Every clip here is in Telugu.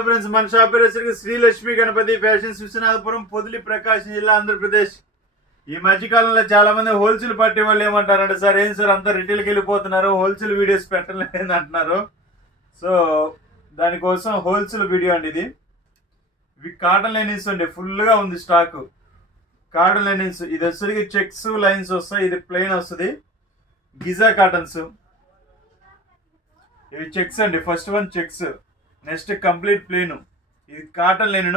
హలో ఫ్రెండ్స్, మన షాప్ పేరు శ్రీ లక్ష్మీ గణపతి ఫ్యాషన్స్, విశ్వనాథపురం, పొదిలి, ప్రకాశం జిల్లా, ఆంధ్రప్రదేశ్. ఈ మధ్యకాలంలో చాలా మంది హోల్సేల్ పట్టే వాళ్ళు ఏమంటారంటే, సార్ ఏం సార్ అంతా రిటైల్కి వెళ్ళిపోతున్నారు, హోల్సేల్ వీడియోస్ పెట్టలేదు అంటున్నారు. సో దానికోసం హోల్సేల్ వీడియో అండి ఇది. ఇవి కాటన్ లైనింగ్స్ అండి, ఫుల్గా ఉంది స్టాక్. కాటన్ లైనింగ్స్ ఇది వచ్చేసరికి చెక్స్ లైన్స్ వస్తాయి, ఇది ప్లెయిన్ వస్తుంది. గిజా కాటన్స్ ఇవి చెక్స్ అండి. First one checks, next complete plane. ఇది కాటన్ లెనిన్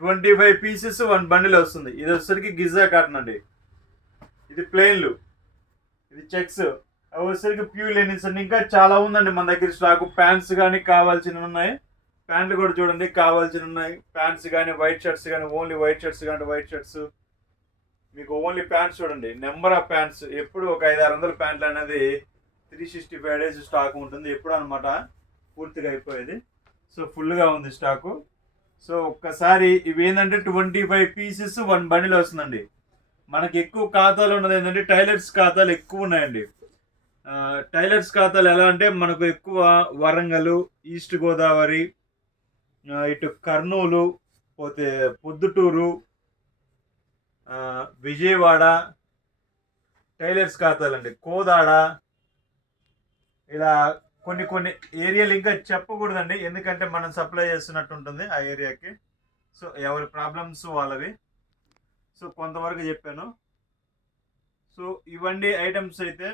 25 పీసెస్ 1 బండిల్ వస్తుంది. ఇది వచ్చేసరికి గిజా కాటన్ అండి. ఇది ప్లెయిన్లు, ఇది చెక్స్. అవి వచ్చేసరికి ప్యూర్ లెనిన్స్ అండి. ఇంకా చాలా ఉందండి మన దగ్గర స్టాక్. ప్యాంట్స్ కానీ కావాల్సినవి ఉన్నాయి, ప్యాంట్లు కూడా చూడండి కావాల్సినవి ఉన్నాయి. ప్యాంట్స్ కానీ వైట్ షర్ట్స్ కానీ, ఓన్లీ వైట్ షర్ట్స్ కానీ వైట్ షర్ట్స్. మీకు ఓన్లీ ప్యాంట్స్ చూడండి, నెంబర్ ఆఫ్ ప్యాంట్స్. ఎప్పుడు ఒక 500-600 ప్యాంట్లు అనేది 365 డేస్ స్టాక్ ఉంటుంది ఎప్పుడు అనమాట, పూర్తిగా అయిపోయేది. సో ఫుల్గా ఉంది స్టాకు. సో ఒక్కసారి ఇవి ఏంటంటే 25 పీసెస్ 1 బండిల్ వస్తుందండి. మనకి ఎక్కువ ఖాతాలు ఉన్నది ఏంటంటే టైలర్స్ ఖాతాలు ఎక్కువ ఉన్నాయండి. టైలర్స్ ఖాతాలు ఎలా అంటే మనకు ఎక్కువ వరంగల్, ఈస్ట్ గోదావరి, ఇటు కర్నూలు, పోతే పొద్దుటూరు, విజయవాడ టైలర్స్ ఖాతాలు అండి. కోదాడ, ఇలా కొన్ని కొన్ని ఏరియాలు ఇంకా చెప్పకూడదండి, ఎందుకంటే మనం సప్లై చేస్తున్నట్టు ఉంటుంది ఆ ఏరియాకి. సో ఎవరి ప్రాబ్లమ్స్ వాళ్ళవి. సో కొంతవరకు చెప్పాను. సో ఇవన్నీ ఐటమ్స్ అయితే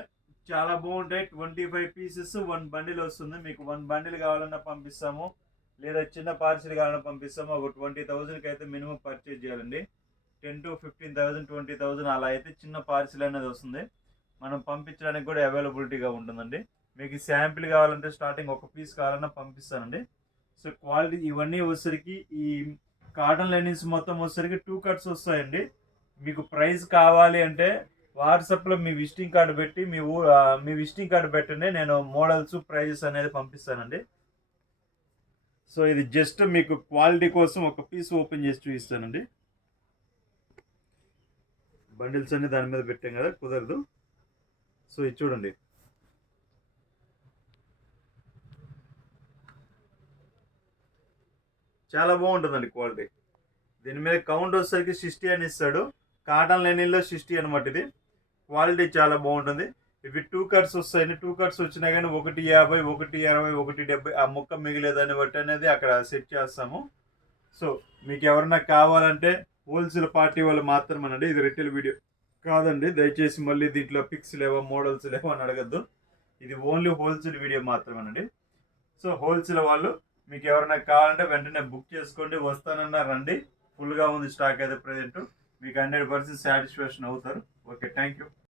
చాలా బాగుంటాయి. 25 పీసెస్ 1 బండిల్ వస్తుంది. మీకు 1 బండిల్ కావాలన్నా పంపిస్తాము, లేదా చిన్న పార్సిల్ కావాలన్నా పంపిస్తాము. ఒక 20,000కి అయితే మినిమం పర్చేజ్ చేయాలండి. 10 to 15,000 20,000 అలా అయితే చిన్న పార్సిల్ అనేది వస్తుంది. మనం పంపించడానికి కూడా అవైలబిలిటీగా ఉంటుందండి. మీకు శాంపిల్ కావాలంటే స్టార్టింగ్ 1 పీస్ కావాలన్నా పంపిస్తానండి. సో క్వాలిటీ ఇవన్నీ వచ్చేసరికి ఈ కాటన్ లైనింగ్స్ మొత్తం వచ్చేసరికి 2 కట్స్ వస్తాయండి. మీకు ప్రైస్ కావాలి అంటే వాట్సాప్లో మీ విజిటింగ్ కార్డు పెట్టి మీ విజిటింగ్ కార్డు పెట్టండి, నేను మోడల్స్ ప్రైజెస్ అనేది పంపిస్తానండి. సో ఇది జస్ట్ మీకు క్వాలిటీ కోసం 1 పీస్ ఓపెన్ చేసి చూపిస్తానండి. బండిల్స్ అన్ని దాని మీద పెట్టాం కదా, కుదరదు. సో ఇది చూడండి, చాలా బాగుంటుందండి క్వాలిటీ. దీని మీద కౌంట్ వచ్చేసరికి 60 అని ఇస్తాడు. కాటన్ లైనింగ్లో 60 అనమాట. ఇది క్వాలిటీ చాలా బాగుంటుంది. ఇవి 2 కట్స్ వస్తాయండి. 2 కట్స్ వచ్చినా కానీ 150, 120, 170 ఆ ముక్క మిగిలేదని బట్టి అనేది అక్కడ సెట్ చేస్తాము. సో మీకు ఎవరన్నా కావాలంటే హోల్సేల్ పార్టీ వాళ్ళు మాత్రమేనండి. ఇది రిటైల్ వీడియో కాదండి, దయచేసి మళ్ళీ దీంట్లో పిక్స్ లేవా మోడల్స్ లేవా అని అడగద్దు. ఇది ఓన్లీ హోల్సేల్ వీడియో మాత్రమేనండి. సో హోల్సేల్ వాళ్ళు మీకు ఎవరైనా కావాలంటే వెంటనే బుక్ చేసుకోండి, వస్తానన్నా రండి. ఫుల్గా ఉంది స్టాక్ అయితే ప్రజెంట్. మీకు 100% సాటిస్ఫాక్షన్ అవుతారు. Okay, thank you.